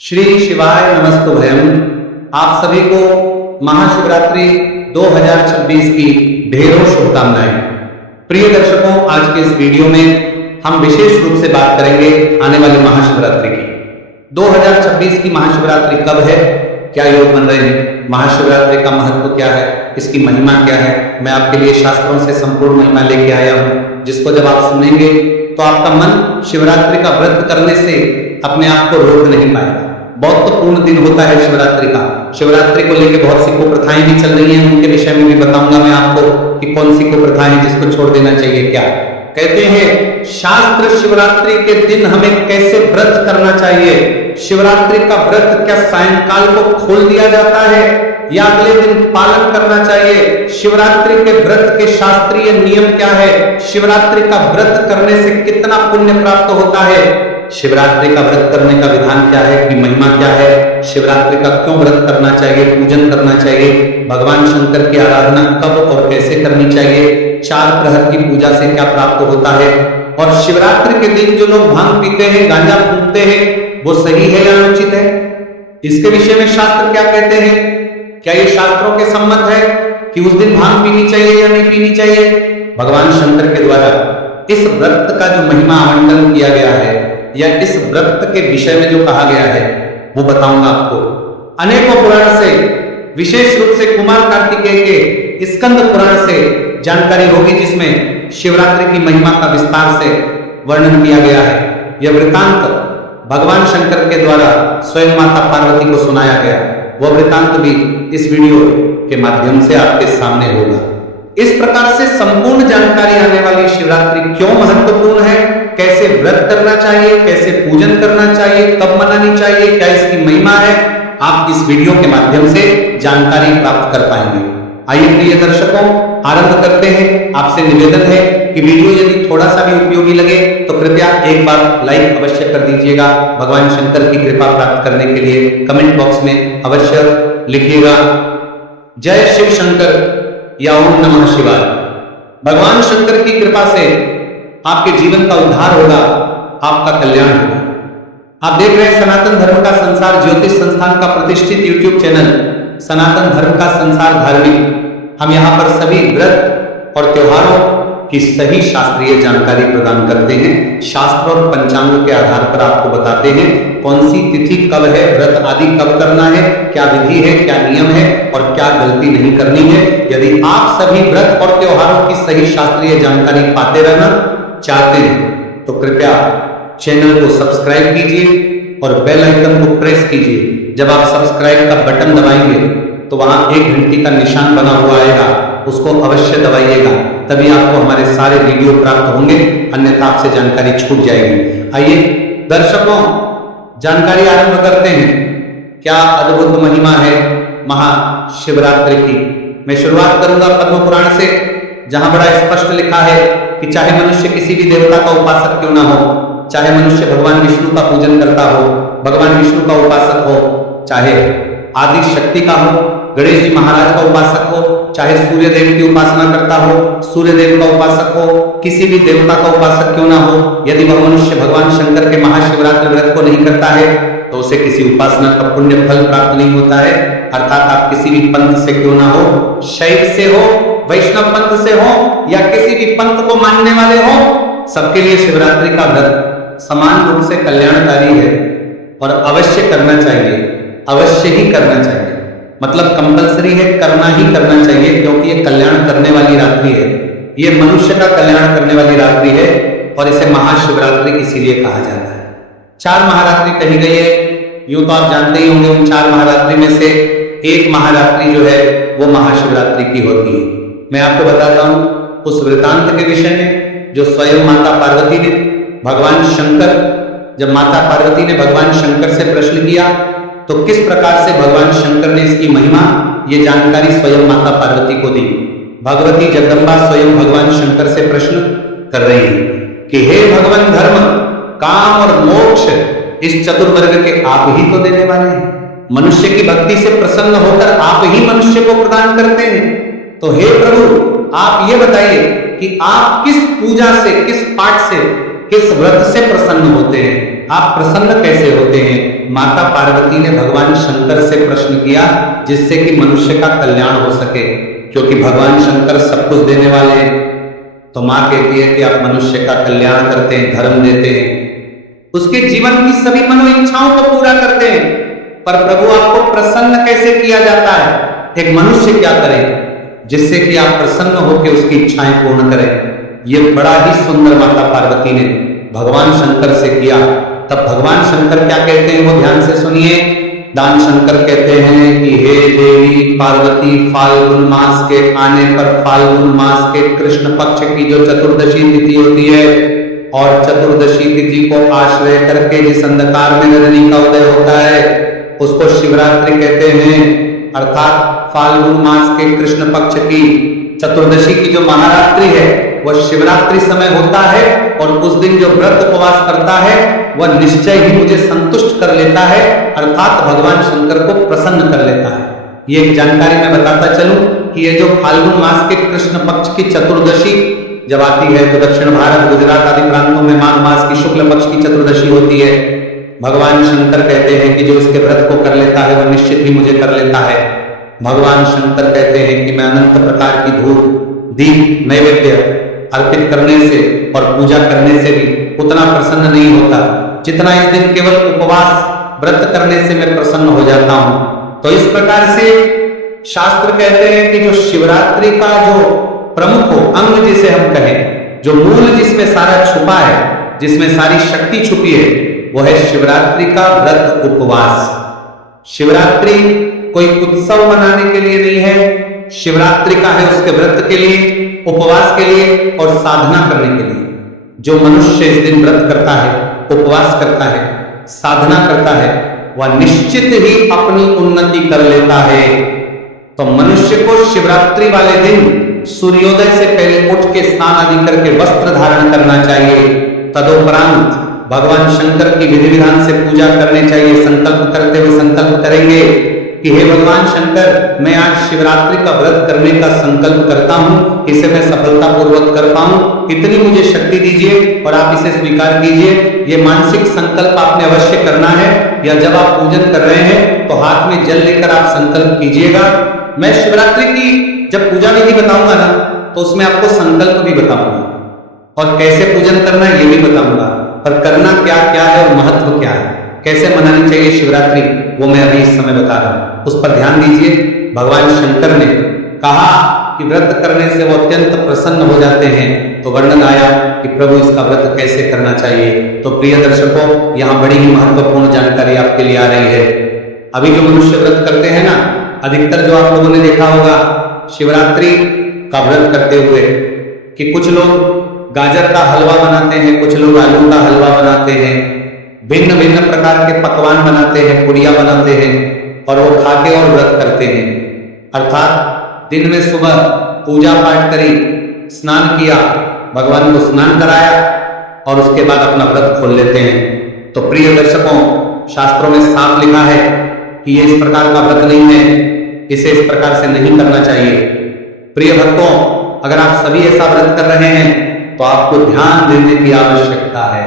श्री शिवाय नमस्तुभयम। आप सभी को महाशिवरात्रि 2026 की ढेरों शुभकामनाएं। प्रिय दर्शकों, आज के इस वीडियो में हम विशेष रूप से बात करेंगे आने वाली महाशिवरात्रि की। 2026 की महाशिवरात्रि कब है, क्या योग बन रहे हैं, महाशिवरात्रि का महत्व क्या है, इसकी महिमा क्या है। मैं आपके लिए शास्त्रों से संपूर्ण महिमा लेके आया हूं, जिसको जब आप सुनेंगे तो आपका मन शिवरात्रि का व्रत करने से अपने आप को रोक नहीं पाएगा। बहुत तो पूर्ण दिन होता है शिवरात्रि का। शिवरात्रि को लेकर बहुत सी कुप्रथाएं भी चल रही हैं, उनके विषय में भी बताऊंगा मैं आपको कि कौन सी कुप्रथाएं हैं जिसको छोड़ देना चाहिए। क्या कहते हैं शास्त्र, शिवरात्रि के दिन हमें कैसे व्रत करना चाहिए। शिवरात्रि का व्रत क्या सायंकाल को खोल दिया जाता है या अगले दिन पालन करना चाहिए। शिवरात्रि के व्रत के शास्त्रीय नियम क्या है, शिवरात्रि का व्रत करने से कितना पुण्य प्राप्त होता है, शिवरात्रि का व्रत करने का विधान क्या है, की महिमा क्या है, शिवरात्रि का क्यों व्रत करना चाहिए, पूजन करना चाहिए, भगवान शंकर की आराधना कब और कैसे करनी चाहिए, 4 प्रहर की पूजा से क्या प्राप्त होता है, और शिवरात्रि के दिन जो लोग भांग पीते हैं, गांजा फूंकते हैं, वो सही है या अनुचित है, इसके विषय में शास्त्र क्या कहते हैं। क्या ये शास्त्रों के सम्मत है कि उस दिन भांग पीनी चाहिए या नहीं पीनी चाहिए। भगवान शंकर के द्वारा इस व्रत का जो महिमा आवंटन किया गया है या इस व्रत के विषय में जो कहा गया है वो बताऊंगा आपको। अनेकों पुराण से, विशेष रूप से कुमार कार्तिकेय के स्कंद पुराण से जानकारी होगी, जिसमें शिवरात्रि की महिमा का विस्तार से वर्णन किया गया है। यह वृतांत भगवान शंकर के द्वारा स्वयं माता पार्वती को सुनाया गया। वह वृतांत भी इस वीडियो के माध्यम से आपके सामने होगा। इस प्रकार से संपूर्ण जानकारी आने वाली शिवरात्रि क्यों महत्वपूर्ण है, कैसे व्रत करना चाहिए, कैसे पूजन करना चाहिए, कब मनानी चाहिए, क्या इसकी महिमा है, आप इस वीडियो के माध्यम से जानकारी प्राप्त कर पाएंगे। आइए प्रिय दर्शकों, आरंभ करते हैं। आपसे निवेदन है कि वीडियो यदि थोड़ा सा भी उपयोगी लगे तो कृपया एक बार लाइक अवश्य कर दीजिएगा। भगवान शंकर की कृपा प्राप्त करने के लिए कमेंट बॉक्स में अवश्य लिखिएगा जय शिव शंकर या ओम नमः शिवाय। भगवान शंकर की कृपा से आपके जीवन का उद्धार होगा, आपका कल्याण होगा। आप देख रहे हैं सनातन धर्म का संसार ज्योतिष संस्थान का प्रतिष्ठित यूट्यूब चैनल सनातन धर्म का संसार धार्मिक। हम यहाँ पर सभी व्रत और त्योहारों की सही शास्त्रीय जानकारी प्रदान करते हैं। शास्त्र और पंचांग के आधार पर आपको बताते हैं कौन सी तिथि कब है, व्रत आदि कब करना है, क्या विधि है, क्या नियम है और क्या गलती नहीं करनी है। यदि आप सभी व्रत और त्योहारों की सही शास्त्रीय जानकारी पाते रहना चाहते हैं तो कृपया चैनल को सब्सक्राइब कीजिए और बेल आइकन को प्रेस कीजिए। जब आप सब्सक्राइब का बटन दबाएंगे तो वहां एक घंटी का निशान बना हुआ आएगा, उसको अवश्य दबाइएगा, तभी आपको हमारे सारे वीडियो प्राप्त होंगे, अन्यथा आपसे जानकारी छूट जाएगी। आइए दर्शकों, जानकारी आरंभ करते हैं। क्या अद्भुत महिमा है महाशिवरात्रि की। मैं शुरुआत करूंगा पद्म पुराण से, जहां बड़ा स्पष्ट लिखा है कि चाहे मनुष्य किसी भी देवता का उपासक क्यों ना हो, चाहे मनुष्य भगवान विष्णु का पूजन करता हो, भगवान विष्णु का उपासक हो, चाहे आदि शक्ति का हो, गणेश जी महाराज का उपासक हो, चाहे सूर्य देव की उपासना करता हो, सूर्य देव का उपासक हो, किसी भी देवता का उपासक क्यों ना हो, यदि वह मनुष्य भगवान शंकर के महाशिवरात्रि व्रत को नहीं करता है तो उसे किसी उपासना का पुण्य फल प्राप्त नहीं होता है। अर्थात आप किसी भी पंथ से क्यों ना हो, शैव से हो, वैष्णव पंथ से हो या किसी भी पंथ को मानने वाले हो, सबके लिए शिवरात्रि का व्रत समान रूप से कल्याणकारी है और अवश्य करना चाहिए, अवश्य ही करना चाहिए। मतलब कंपलसरी है, करना ही करना चाहिए, क्योंकि ये कल्याण करने वाली रात्रि है, ये मनुष्य का कल्याण करने वाली रात्रि है और इसे महाशिवरात्रि इसीलिए कहा जाता है। 4 महारात्रि कही गई है। यूं तो आप जानते ही होंगे उन 4 महारात्रि में से एक महारात्रि जो है वो महाशिवरात्रि की होती है। मैं आपको बताता हूं उस वृतांत के विषय में जो स्वयं माता पार्वती ने, भगवान शंकर, जब माता पार्वती ने भगवान शंकर से प्रश्न किया तो किस प्रकार से भगवान शंकर ने इसकी महिमा, ये जानकारी स्वयं माता पार्वती को दी। भगवती जगदम्बा स्वयं भगवान शंकर से प्रश्न कर रही है कि हे भगवान, धर्म, काम और मोक्ष इस चतुर्वर्ग के आप ही तो देने वाले हैं। मनुष्य की भक्ति से प्रसन्न होकर आप ही मनुष्य को प्रदान करते हैं। तो हे प्रभु, आप ये बताइए कि आप किस पूजा से, किस पाठ से, किस व्रत से प्रसन्न होते हैं। आप प्रसन्न कैसे होते हैं? माता पार्वती ने भगवान शंकर से प्रश्न किया, जिससे कि मनुष्य का कल्याण हो सके, क्योंकि भगवान शंकर सब कुछ देने वाले हैं। तो मां कहती है कि आप मनुष्य का कल्याण करते हैं, धर्म देते हैं, उसके जीवन की सभी मनो इच्छाओं को पूरा करते हैं। पर प्रभु आपको प्रसन्न कैसे किया जाता है? एक मनुष्य क्या करे जिससे कि आप प्रसन्न होकर उसकी इच्छाएं पूर्ण करें? ये बड़ा ही सुंदर माता पार्वती ने भगवान शंकर से किया। तब भगवान शंकर क्या कहते हैं वो ध्यान से सुनिए। दान शंकर कहते हैं कि हे देवी पार्वती, फाल्गुन मास के आने पर फाल्गुन मास के कृष्ण पक्ष की जो चतुर्दशी तिथि होती है, और चतुर्दशी तिथि को आश्रय करके जिस अंधकार में रजनी का उदय होता है उसको शिवरात्रि कहते हैं। अर्थात फाल्गुन मास के कृष्ण पक्ष की चतुर्दशी की जो महारात्रि है वह शिवरात्रि समय होता है, और उस दिन जो व्रत उपवास करता है वह निश्चय ही मुझे संतुष्ट कर लेता है, अर्थात भगवान शंकर को प्रसन्न कर लेता है। ये एक जानकारी मैं बताता चलूं कि ये जो फाल्गुन मास के कृष्ण पक्ष की चतुर्दशी जब आती है, तो दक्षिण भारत गुजरात आदि प्रांतों में माघ मास की शुक्ल पक्ष की चतुर्दशी होती है। भगवान शंकर कहते हैं कि जो इसके व्रत को कर लेता है वह निश्चित ही मुझे कर लेता है। भगवान शंकर कहते हैं कि मैं अनंत प्रकार की धूप, दीप, नैवेद्य अर्पित करने से और पूजा करने से भी उतना प्रसन्न नहीं होता जितना इस दिन केवल उपवास व्रत करने से मैं प्रसन्न हो जाता हूं। तो इस प्रकार से शास्त्र कहते हैं कि जो शिवरात्रि का जो प्रमुख अंग जिसे हम कहें, जो मूल जिसमें सारा छुपा है, जिसमें सारी शक्ति छुपी है, वो है शिवरात्रि का व्रत उपवास। शिवरात्रि कोई उत्सव मनाने के लिए नहीं है, शिवरात्रि का है उसके व्रत के लिए, उपवास के लिए और साधना करने के लिए। जो मनुष्य इस दिन व्रत करता है, उपवास करता है, साधना करता है, वह निश्चित ही अपनी उन्नति कर लेता है। तो मनुष्य को शिवरात्रि वाले दिन सूर्योदय से पहले उठ के स्नान आदि करके वस्त्र धारण करना चाहिए। तदुपरांत भगवान शंकर की विधि विधान से पूजा करनी चाहिए। संकल्प करते हुए संकल्प करेंगे कि हे भगवान शंकर, मैं आज शिवरात्रि का व्रत करने का संकल्प करता हूँ, इसे मैं सफलतापूर्वक कर पाऊं, इतनी मुझे शक्ति दीजिए और आप इसे स्वीकार कीजिए। ये मानसिक संकल्प आपने अवश्य करना है, या जब आप पूजन कर रहे हैं तो हाथ में जल लेकर आप संकल्प कीजिएगा। मैं शिवरात्रि की जब पूजा विधि बताऊंगा ना, तो उसमें आपको संकल्प भी बताऊंगा और कैसे पूजन करना है ये भी बताऊंगा, पर करना क्या क्या है और महत्व क्या है, कैसे मनानी चाहिए शिवरात्रि, वो मैं अभी इस समय बता रहा हूं, उस पर ध्यान दीजिए। भगवान शंकर ने कहा कि व्रत करने से वो अत्यंत प्रसन्न हो जाते हैं, तो वर्णन आया कि प्रभु इसका व्रत कैसे करना चाहिए। तो प्रिय दर्शकों, यहाँ बड़ी ही महत्वपूर्ण जानकारी आपके लिए आ रही है। अभी जो मनुष्य व्रत करते हैं ना, अधिकतर जो आप लोगों ने देखा होगा शिवरात्रि का व्रत करते हुए कि कुछ लोग गाजर का हलवा बनाते हैं, कुछ लोग आलू का हलवा बनाते हैं, भिन्न भिन्न प्रकार के पकवान बनाते हैं, पुड़िया बनाते हैं और वो खाके और व्रत करते हैं। अर्थात दिन में सुबह पूजा पाठ करी, स्नान किया, भगवान को स्नान कराया और उसके बाद अपना व्रत खोल लेते हैं। तो प्रिय दर्शकों, शास्त्रों में साफ लिखा है कि ये इस प्रकार का व्रत नहीं है, इसे इस प्रकार से नहीं करना चाहिए। प्रिय भक्तों, अगर आप सभी ऐसा व्रत कर रहे हैं तो आपको ध्यान देने की आवश्यकता है,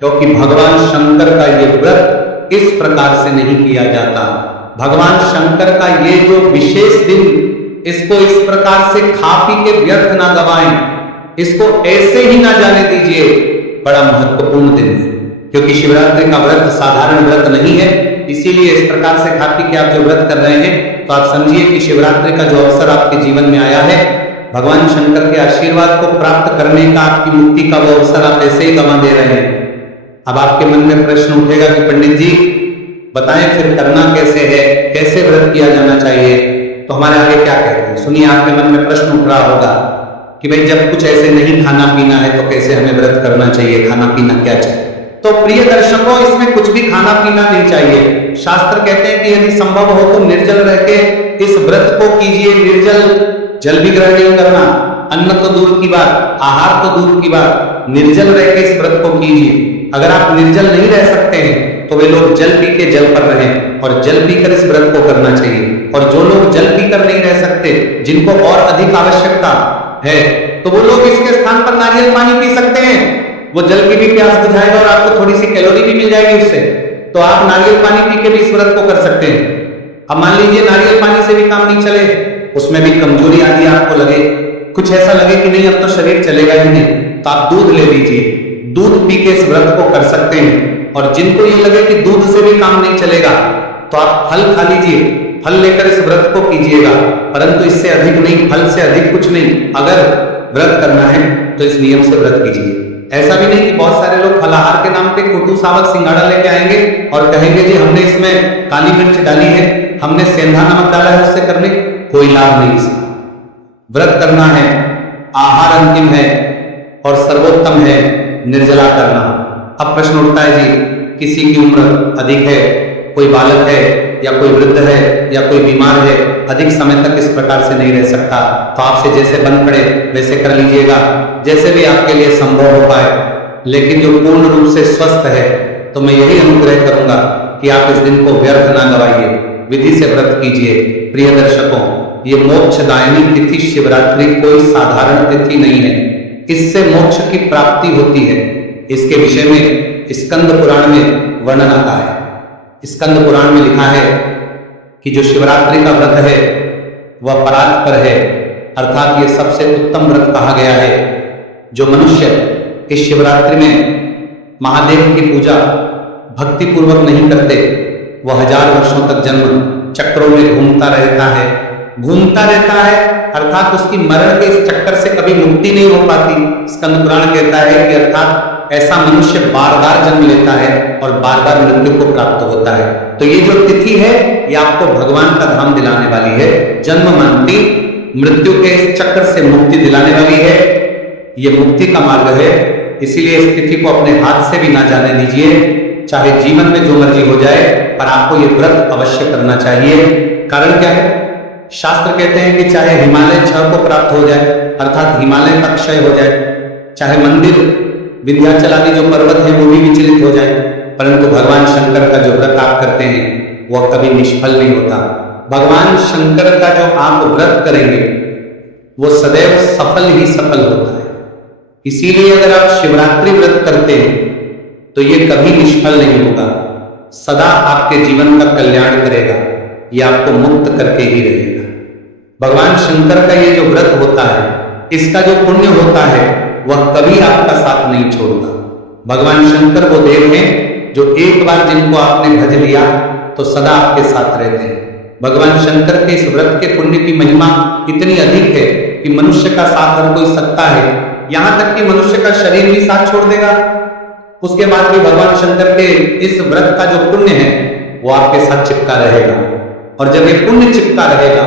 क्योंकि भगवान शंकर का ये व्रत इस प्रकार से नहीं किया जाता। भगवान शंकर का ये जो विशेष दिन, इसको इस प्रकार से खा पी के व्यर्थ ना गवाएं, इसको ऐसे ही ना जाने दीजिए। बड़ा महत्वपूर्ण दिन है, क्योंकि शिवरात्रि का व्रत साधारण व्रत नहीं है। इसीलिए इस प्रकार से खा पी के आप जो व्रत कर रहे हैं, तो आप समझिए कि शिवरात्रि का जो अवसर आपके जीवन में आया है, भगवान शंकर के आशीर्वाद को प्राप्त करने का, आपकी मुक्ति का वो अवसर आप ऐसे ही गंवा दे रहे हैं। अब आपके मन में प्रश्न उठेगा कि पंडित जी बताएं फिर करना कैसे है, कैसे व्रत किया जाना चाहिए। तो हमारे आगे क्या कहते हैं सुनिए। आपके मन में प्रश्न उठ रहा होगा कि भाई जब कुछ ऐसे नहीं खाना पीना है तो कैसे हमें व्रत करना चाहिए, खाना पीना क्या चाहिए। तो प्रिय दर्शकों, इसमें कुछ भी खाना पीना नहीं चाहिए। शास्त्र कहते हैं कि यदि संभव हो तो निर्जल रह के इस व्रत को कीजिए। निर्जल, जल भी ग्रहण नहीं करना, अन्न तो दूर की बात, आहार तो दूर की बात, निर्जल रह के इस व्रत को कीजिए। अगर आप निर्जल नहीं रह सकते हैं तो वे लोग जल पी के जल पर रहें और जल पीकर इस व्रत को करना चाहिए। और जो लोग जल पीकर नहीं रह सकते, जिनको और अधिक आवश्यकता है, तो वो लोग इसके स्थान पर नारियल पानी पी सकते हैं। वो जल की भी प्यास बुझाएगा और आपको थोड़ी सी कैलोरी भी मिल जाएगी उससे। तो आप नारियल पानी पी के भी इस व्रत को कर सकते हैं। अब मान लीजिए नारियल पानी से भी काम नहीं चले, उसमें भी कमजोरी आदि आपको लगे, कुछ ऐसा लगे कि नहीं अब तो शरीर चलेगा ही नहीं, तो आप दूध ले लीजिए, दूध पी के इस व्रत को कर सकते हैं। और जिनको ये लगे कि दूध से भी काम नहीं चलेगा तो आप फल खा लीजिए, फल लेकर इस व्रत को कीजिएगा, परंतु इससे अधिक नहीं, फल से अधिक कुछ नहीं। अगर व्रत करना है तो इस नियम से व्रत कीजिए। ऐसा भी नहीं कि बहुत सारे लोग फलाहार के नाम पे कुटू सावक सिंगाड़ा लेके आएंगे और कहेंगे जी हमने इसमें काली मिर्च डाली है, हमने सेंधा नमक डाला है, उससे करने कोई लाभ नहीं इसका। व्रत करना है, आहार अंतिम है और सर्वोत्तम है निर्जला करना। अब प्रश्न उठता है जी किसी की उम्र अधिक है, कोई बालक है या कोई वृद्ध है या कोई बीमार है, अधिक समय तक इस प्रकार से नहीं रह सकता, तो आपसे जैसे बन पड़े वैसे कर लीजिएगा, जैसे भी आपके लिए संभव हो पाए। लेकिन जो पूर्ण रूप से स्वस्थ है तो मैं यही अनुग्रह करूंगा कि आप इस दिन को व्यर्थ ना गवाइए, विधि से व्रत कीजिए। प्रिय दर्शकों, ये मोक्षदायिनी तिथि शिवरात्रि कोई साधारण तिथि नहीं है, इससे मोक्ष की प्राप्ति होती है। इसके विषय में स्कंद पुराण में वर्णन आता है। स्कंद पुराण में लिखा है कि जो शिवरात्रि का व्रत है वह परात्पर है, अर्थात ये सबसे उत्तम व्रत कहा गया है। जो मनुष्य इस शिवरात्रि में महादेव की पूजा भक्ति पूर्वक नहीं करते, वह 1000 वर्षों तक जन्म चक्रों में घूमता रहता है, अर्थात उसकी मरण के इस चक्कर से कभी मुक्ति नहीं हो पाती। स्कंद पुराण कहता है कि अर्थात ऐसा मनुष्य बार बार जन्म लेता है और बार बार मृत्यु को प्राप्त होता है। तो ये जो तिथि है ये आपको भगवान का धाम दिलाने वाली है, जन्म मरती मृत्यु के इस चक्कर से मुक्ति दिलाने वाली है, ये मुक्ति का मार्ग है। इसीलिए इस तिथि को अपने हाथ से भी ना जाने दीजिए, चाहे जीवन में जो मर्जी हो जाए, पर आपको ये व्रत अवश्य करना चाहिए। कारण क्या है? शास्त्र कहते हैं कि चाहे हिमालय क्षय को प्राप्त हो जाए, अर्थात हिमालय का क्षय हो जाए, चाहे मंदिर विंध्याचल आदि जो पर्वत है वो भी विचलित हो जाए, परंतु भगवान शंकर का जो व्रत आप करते हैं वह कभी निष्फल नहीं होता। भगवान शंकर का जो आप व्रत करेंगे वो सदैव सफल ही सफल होता है। इसीलिए अगर आप शिवरात्रि व्रत करते हैं तो ये कभी निष्फल नहीं होगा, सदा आपके जीवन का कल्याण करेगा, ये आपको मुक्त करके ही रहेगा। भगवान शंकर का ये जो व्रत होता है, इसका जो पुण्य होता है वह कभी आपका साथ नहीं छोड़ता। भगवान शंकर वो देव हैं जो एक बार जिनको आपने भज लिया तो सदा आपके साथ रहते हैं। भगवान शंकर के इस व्रत के पुण्य की महिमा इतनी अधिक है कि मनुष्य का साथ हर कोई सकता है, यहां तक कि मनुष्य का शरीर भी साथ छोड़ देगा, उसके बाद भी भगवान शंकर के इस व्रत का जो पुण्य है वो आपके साथ चिपका रहेगा। और जब ये पुण्य चिपका रहेगा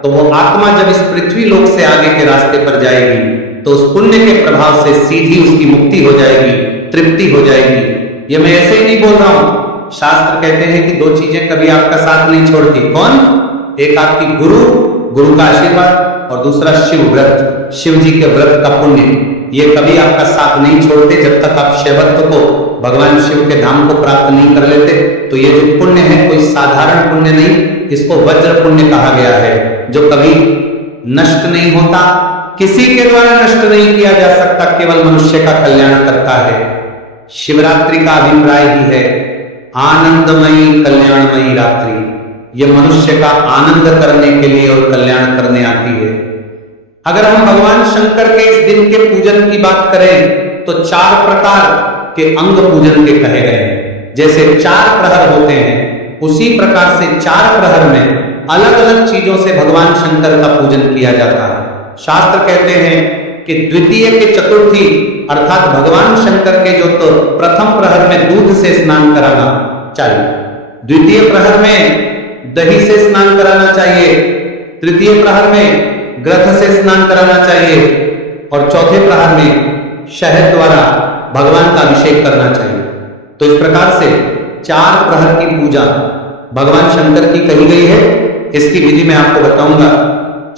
तो वो आत्मा जब इस पृथ्वी लोक से आगे के रास्ते पर जाएगी तो उस पुण्य के प्रभाव से सीधी उसकी मुक्ति हो जाएगी, तृप्ति हो जाएगी। ये मैं ऐसे ही नहीं बोल रहा हूं, शास्त्र कहते हैं कि 2 चीजें कभी आपका साथ नहीं छोड़ती। कौन? एक आपकी गुरु का आशीर्वाद और दूसरा शिव व्रत, शिव जी के व्रत का पुण्य। ये कभी आपका साथ नहीं छोड़ते जब तक आप शिवत्व को, भगवान शिव के धाम को प्राप्त नहीं कर लेते। तो ये जो पुण्य है कोई साधारण पुण्य नहीं, इसको वज्र पुण्य कहा गया है, जो कभी नष्ट नहीं होता, किसी के द्वारा नष्ट नहीं किया जा सकता, केवल मनुष्य का कल्याण करता है। शिवरात्रि का अभिप्राय ही है आनंदमयी कल्याणमयी रात्रि। ये मनुष्य का आनंद करने के लिए और कल्याण करने आती है। अगर हम भगवान शंकर के इस दिन के पूजन की बात करें तो 4 प्रकार के अंग पूजन के कहे गए हैं। जैसे 4 प्रहर होते हैं, उसी प्रकार से 4 प्रहर में अलग अलग चीजों से भगवान शंकर का पूजन किया जाता है। शास्त्र कहते हैं कि द्वितीय के चतुर्थी अर्थात भगवान शंकर के जो तो प्रथम प्रहर में दूध से स्नान कराना चाहिए, द्वितीय प्रहर में दही से स्नान कराना चाहिए, तृतीय प्रहर में ग्रथ से स्नान कराना चाहिए और चौथे प्रहर में शहद द्वारा भगवान का अभिषेक करना चाहिए। तो इस प्रकार से 4 प्रहर की पूजा भगवान शंकर की कही गई है। इसकी विधि मैं आपको बताऊंगा।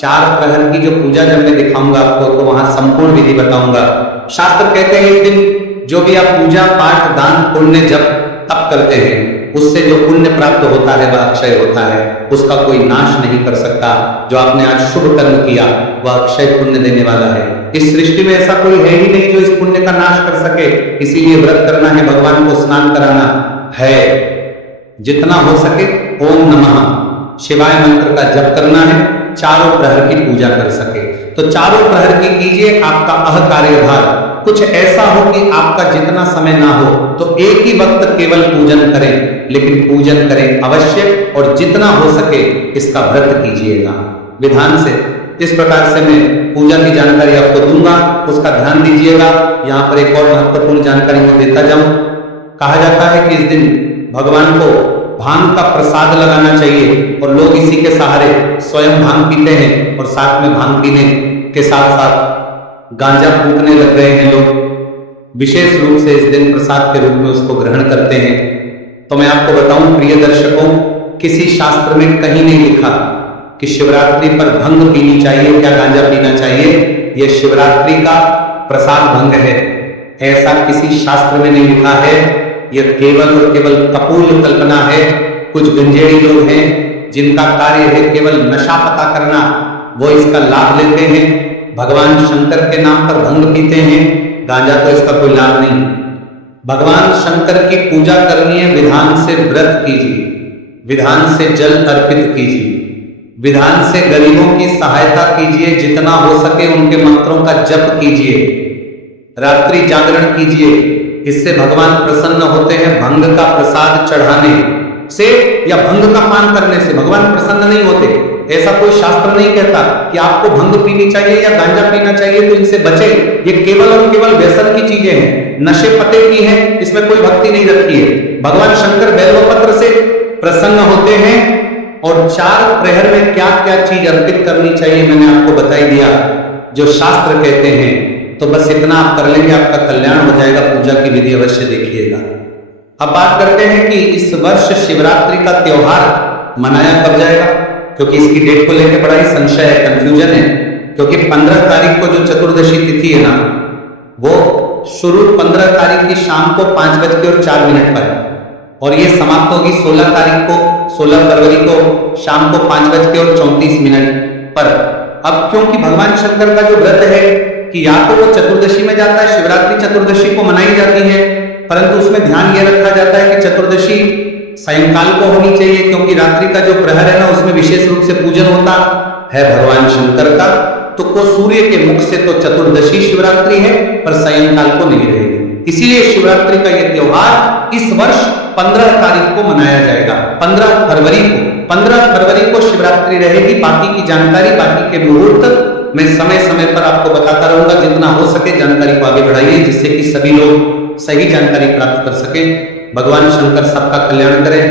4 प्रहर की जो पूजा जब मैं दिखाऊंगा आपको तो वहां संपूर्ण विधि बताऊंगा। शास्त्र कहते हैं इस दिन जो भी आप पूजा पाठ दान पुण्य जप तप करते हैं उससे जो पुण्य प्राप्त होता है वह अक्षय होता है, उसका कोई नाश नहीं कर सकता। जो आपने आज शुभ कर्म किया वह अक्षय पुण्य देने वाला है। इस सृष्टि में ऐसा कोई है ही नहीं जो इस पुण्य का नाश कर सके, इसीलिए व्रत करना है, भगवान को स्नान कराना है। जितना हो सके ओम नमः शिवाय मंत्र का जप करना है, चारों प्रहर की पूजा कर सके तो चारों प्रहर की कीजिए। आपका अह कार्यभार कुछ ऐसा हो कि आपका जितना समय ना हो तो एक ही वक्त केवल पूजन करें, लेकिन पूजन करें अवश्य और जितना हो सके इसका व्रत कीजिएगा विधान से। इस प्रकार से मैं पूजा की जानकारी आपको दूंगा, उसका ध्यान दीजिएगा। यहाँ पर एक और महत्वपूर्ण जानकारी मैं देता जाऊं। कहा जाता है कि इस दिन भगवान को भांग का प्रसाद लगाना चाहिए और लोग इसी के सहारे स्वयं भांग पीते हैं और साथ में भांग पीने के साथ साथ गांजा फूकने लग गए हैं लोग। विशेष रूप से इस दिन प्रसाद के रूप में उसको ग्रहण करते हैं। तो मैं आपको बताऊं प्रिय दर्शकों, किसी शास्त्र में कहीं नहीं लिखा कि शिवरात्रि पर भंग पीनी चाहिए, क्या गांजा पीना चाहिए। यह शिवरात्रि का प्रसाद भंग है, ऐसा किसी शास्त्र में नहीं लिखा है। यह केवल और केवल कपोल कल्पना है। कुछ गंजेड़ी लोग हैं जिनका कार्य है केवल नशा पता करना, वो इसका लाभ लेते हैं, भगवान शंकर के नाम पर भंग पीते हैं। गांजा तो इसका कोई लाभ नहीं। भगवान शंकर की पूजा करनी है, विधान से व्रत कीजिए, विधान से जल अर्पित कीजिए, विधान से गरीबों की सहायता कीजिए, जितना हो सके उनके मंत्रों का जप कीजिए, रात्रि जागरण कीजिए। इससे भगवान प्रसन्न होते हैं। भंग का प्रसाद चढ़ाने से या भंग का पान करने से भगवान प्रसन्न नहीं होते। ऐसा कोई शास्त्र नहीं कहता कि आपको भंग पीनी चाहिए या गांजा पीना चाहिए, तो इनसे बचे। ये केवल और केवल व्यसन की चीजें हैं, नशे पते की हैं, इसमें कोई भक्ति नहीं रखी है। भगवान शंकर बेलपत्र से प्रसन्न होते हैं और चार प्रहर में क्या क्या चीज अर्पित करनी चाहिए मैंने आपको बताई दिया, जो शास्त्र कहते हैं। तो बस इतना आप कर लेंगे, आपका कल्याण हो जाएगा। पूजा की विधि अवश्य देखिएगा। अब बात करते हैं कि इस वर्ष शिवरात्रि का त्योहार मनाया कब जाएगा, क्योंकि इसकी डेट को लेकर बड़ा ही संशय है, कंफ्यूजन है। क्योंकि 15 तारीख को जो चतुर्दशी तिथि है ना, वो शुरू 15 तारीख की शाम को 5:04 पर और ये समाप्त होगी 16 तारीख को, 16 फरवरी को शाम को 5:34 पर। अब क्योंकि भगवान शंकर का जो व्रत है कि या तो वो चतुर्दशी में जाता है, शिवरात्रि चतुर्दशी को मनाई जाती है, परंतु उसमें ध्यान यह रखा जाता है कि चतुर्दशी सायंकाल को होनी चाहिए, क्योंकि रात्रि का जो प्रहर है ना, उसमें विशेष रूप से पूजन होता है भगवान शंकर का। तो को सूर्य के मुख से तो चतुर्दशी शिवरात्रि है, पर सायंकाल को नहीं रहेगी। इसीलिए शिवरात्रि का यह त्योहार इस वर्ष 15 तारीख को मनाया जाएगा। 15 फरवरी को शिवरात्रि रहेगी। बाकी की जानकारी, बाकी के मुहूर्त मैं समय समय पर आपको बताता रहूंगा। जितना हो सके जानकारी को आगे बढ़ाइए, जिससे कि सभी लोग सही जानकारी प्राप्त कर सके। भगवान शंकर सबका कल्याण करें।